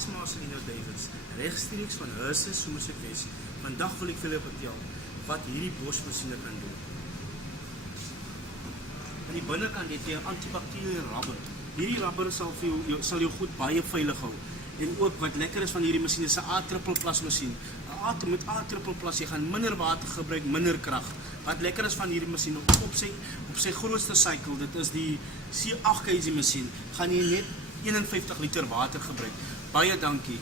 is Marcelino Davids, rechtstreeks van Hurses Music West. Vandag wil ek vir julle vertel wat hierdie Bosch-masjiene kan doen. Aan die binnekant het jy 'n antibakteriële rubber. Hierdie rubber sal jou goed baie veilig hou. En ook wat lekker is van hierdie masjien is 'n A++ masjien. Met A++, jy gaan minder water gebruik, minder krag. Wat lekker is van hierdie masjien op sy grootste cycle, dit is die C8 kg masjien, gaan jy net 51 liter water gebruik. Baie dankie.